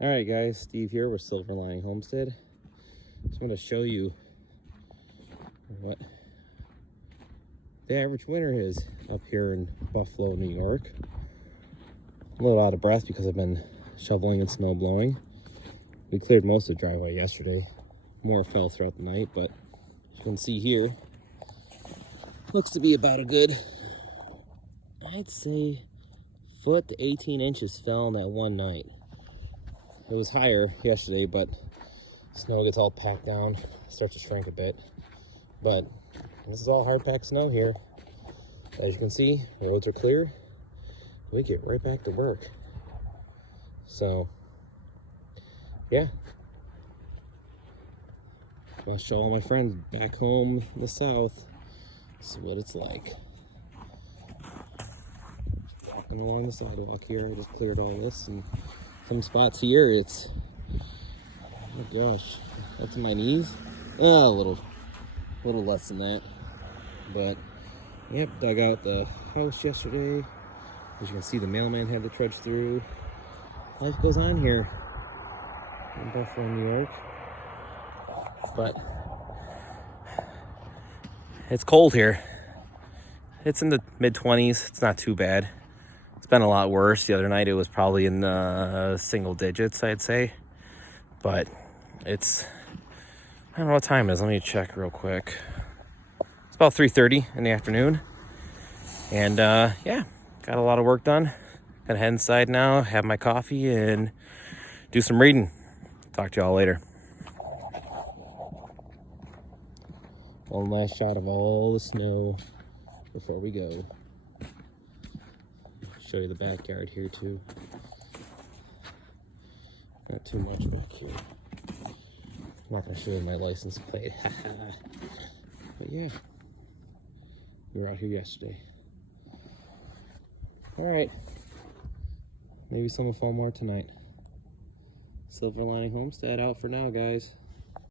All right, guys, Steve here with Silver Lining Homestead. Just want to show you what the average winter is up here in Buffalo, New York. I'm a little out of breath because I've been shoveling and snow blowing. We cleared most of the driveway yesterday. More fell throughout the night, but as you can see here, looks to be about a good, I'd say, foot to 18 inches fell in that one night. It was higher yesterday, but snow gets all packed down, starts to shrink a bit. But this is all hard packed snow here. As you can see, roads are clear. We get right back to work. So, yeah. I'll show all my friends back home in the south. See what it's like. Walking along the sidewalk here, I just cleared all this, and some spots here it's, oh my gosh, up to my knees. A little less than that. But yep, dug out the house yesterday. As you can see, the mailman had to trudge through. Life goes on here in Buffalo, New York. But it's cold here. It's in the mid-20s. It's not too bad. It's been a lot worse. The other night it was probably in the single digits, I'd say. But it's, I don't know what time it is. Let me check real quick. It's about 3:30 in the afternoon. And yeah, got a lot of work done. Gonna head inside now, have my coffee, and do some reading. Talk to y'all later. One last shot of all the snow before we go. Show you the backyard here too. Not too much back here. I'm not gonna show you my license plate. But yeah, we were out here yesterday. All right, maybe some will fall more tonight. Silver Lining Homestead out for now, guys.